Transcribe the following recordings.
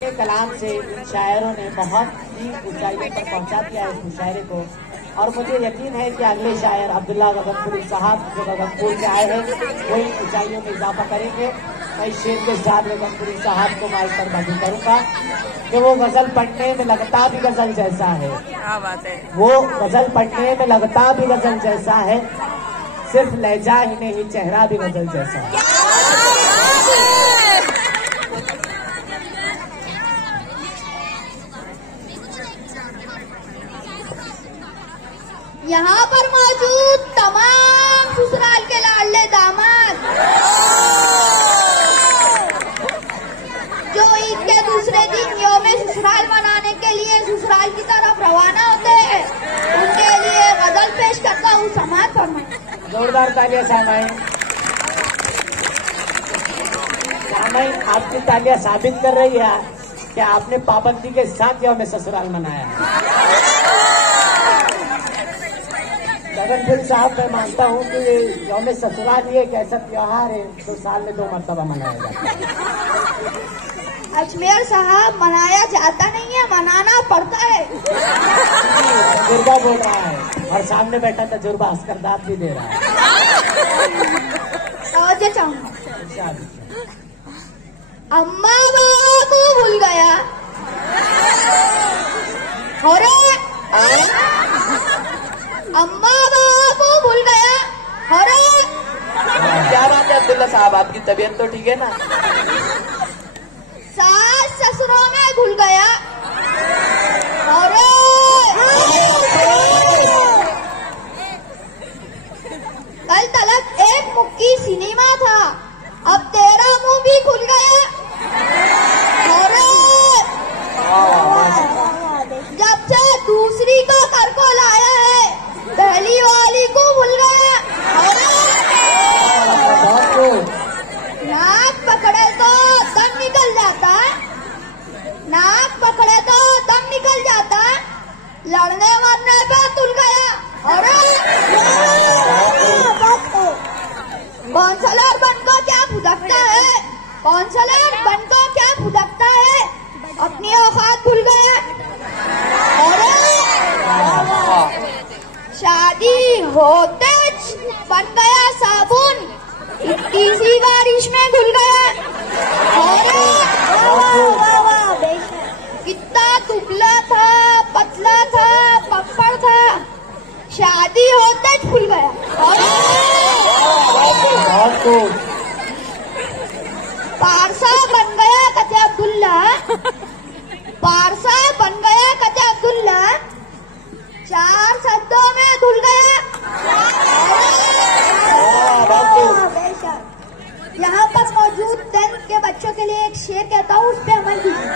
के कलाम से इन शायरों ने बहुत ही ऊंचाइयों पर पहुंचा दिया है इस मुशायरे को। और मुझे यकीन है कि अगले शायर अब्दुल्ला गगनपुरी साहब जो गगनपुर से आए हैं वो इन ऊंचाइयों में इजाफा करेंगे। मैं इस शेर के साथ गगनपुरी साहब को माइक पर बाजी करूंगा कि वो गजल पढ़ने में लगता भी गजल जैसा है। क्या बात है। वो गजल पढ़ने में लगता भी गजल जैसा है, सिर्फ लहजा ही नहीं चेहरा भी गजल जैसा है। यहाँ पर मौजूद तमाम ससुराल के लाडले दामाद जो ईद के दूसरे दिन यौम ससुराल मनाने के लिए ससुराल की तरफ रवाना होते हैं, उनके लिए गजल पेश करता हूँ। समाज फरमाएं। जोरदार तालियां सामाइन। सामाइन, आपकी तालियां साबित कर रही है कि आपने पाबंदी के साथ यौम ससुराल मनाया है। गगनपुरी साहब, मैं मानता हूँ कि यौम ससुराल ये एक ऐसा त्योहार है जो साल में 2 मरतबा मनाया जाता है। अजमेर साहब, मनाया जाता नहीं है, मनाना पड़ता है। तजुर्बा बोल रहा है और सामने बैठा तजुर्बा हंसकर दांत भी दे रहा है। चाहूंगा अम्मा बाबू भूल गया और अम्मा बाबू भूल गया और क्या बात है अब्दुल्ला साहब, आपकी तबीयत तो ठीक है ना? सास ससुरों में घुल गया और कल तलक एक मुक्की सिनेमा था, अब तेरा मुंह भी खुल गया और जब से दूसरी को घर को लाया है पहली वाली को भूल गया और नाक पकड़े तो दम निकल जाता, नाक पकड़े तो दम निकल जाता, लड़ने मरने पे तुल गया और काउंसलर बनकर क्या फुदकता है, काउंसलर बनकर क्या फुदकता है, अपनी औकात भूल गया और शादी होते बन गया साबुन, इतनी सी बारिश में घुल गया और कितना दुबला था, पतला था, पप्पड़ था, शादी होते खुल गया और पारसा बन गया कते अब्दुल्ला, पारसा बन गया कते अब्दुल्ला, 4 शब्दों में धुल गया। यहाँ पर मौजूद 10th के बच्चों के लिए एक शेर कहता हूँ, उस पे अमल कीजिए।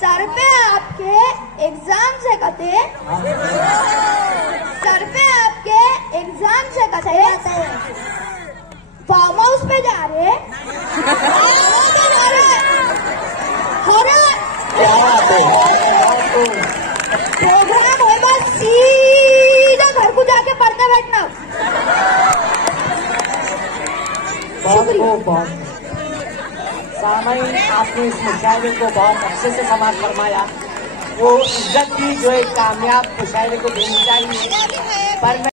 सर पे आपके एग्जाम से कते, सर पे आपके एग्जाम से कते फार्म हाउस पे जा रहे प्रोग्राम होगा, सीधा घर को जाके पढ़ते बैठना। बहुत सामाइन, आपने इस मुशायरे को बहुत अच्छे से समाप्त फरमाया। वो इज्जत की जो एक कामयाब मुशायरे को देनी चाहिए, पर